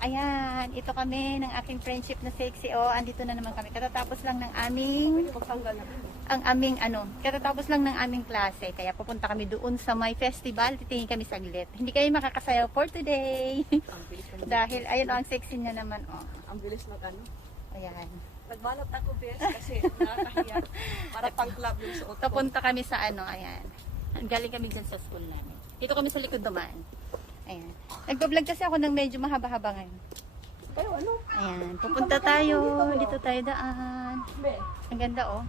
Ayan, ito kami ng aking friendship na sexy. Oh, andito na naman kami. Katatapos lang ng katatapos lang ng aming klase. Kaya pupunta kami doon sa may festival. Titingin kami saglit. Hindi kayo makakasayaw for today. Ang bilis na Dahil, ayun, ang sexy niya naman, oh. Ang bilis ng ano. Ayan. Nagbalot ako, bes, kasi nakakahiya. Para pang club yung suot ko. Papunta kami sa ano, ayan. Galing kami dyan sa school namin. Dito kami sa likod naman. Ayan. Nagbablog kasi ako ng medyo mahaba-haba ngayon. Pero ano? Ayan. Pupunta tayo. Dito tayo daan. Be, Ang ganda, oh.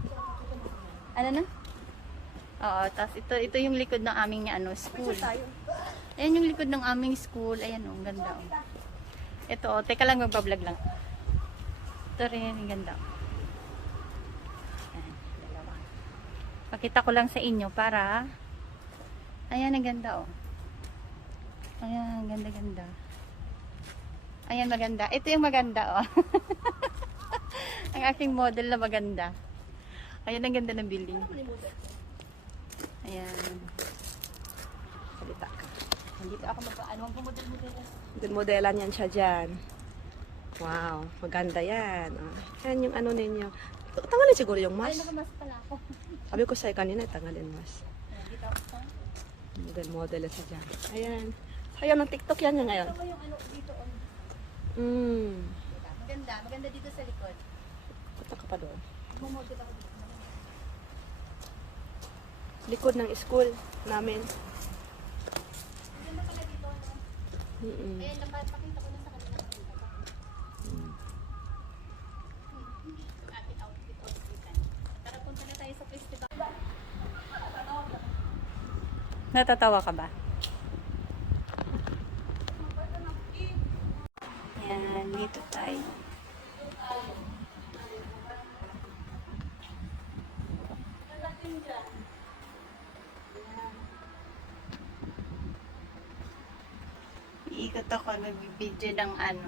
Ano na? Oo, tapos ito yung likod ng aming ano, school. picture tayo. Ayan yung likod ng aming school. Ayan, oh, ang ganda, oh. Ito, oh, teka lang, magbablog lang. Ito rin, ang ganda. Ayan, dalawa. Pakita ko lang sa inyo para... Ayan, ang ganda, oh. Ayan, ganda-ganda. Ayan, maganda. Ito yung maganda, oh. Ang aking model na maganda. Ayan, ang ganda ng building. Ayan. Salita ka. Nandito ako magpaano. Ang pumodel-model. Good modelan yan siya dyan. Wow, maganda yan. Yan yung ano ninyo. Tanggalin siguro yung Ay, mask. nakamas pala ako. Sabi ko sa'yo kanina, tanggalin mask. Ayan, dito ako sa... Model siya dyan. Ayan. Ayaw ng TikTok yan ngayon. Ito ko yung ano dito, oh. Maganda. Maganda dito sa likod. Punta ka pa doon. Bumodel ako dito. Likod ng school namin. Maganda pala dito, no? Ayan, napapakita ko na sa kanila. Ating outfit. Tara, punta na tayo sa festival. Natatawa ka ba? Ayan, dito tayo. Iikot ako, nagbibidyo ng ano.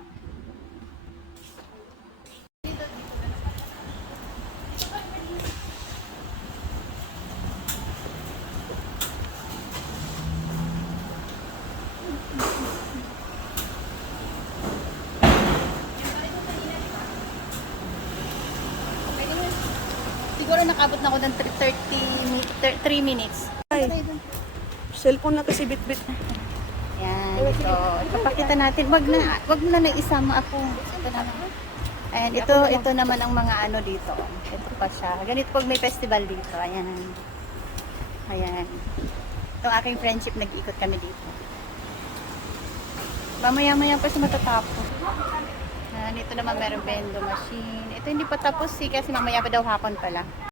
Siguro nakabot na ako ng 3 minutes. Ay, cellphone na kasi bit-bit. Yan, ito. Ipapakita natin. Wag mo na isama ako. Ito na naman. Ayan, ito naman ang mga ano dito. Ito pa siya. Ganito pag may festival dito. Ayan. Ayan. Itong aking friendship, nag-ikot kami dito. Mamaya-maya pa siya matatapos. Ayan, ito naman meron vending machine. Ito hindi pa tapos kasi mamaya pa daw hapon pala.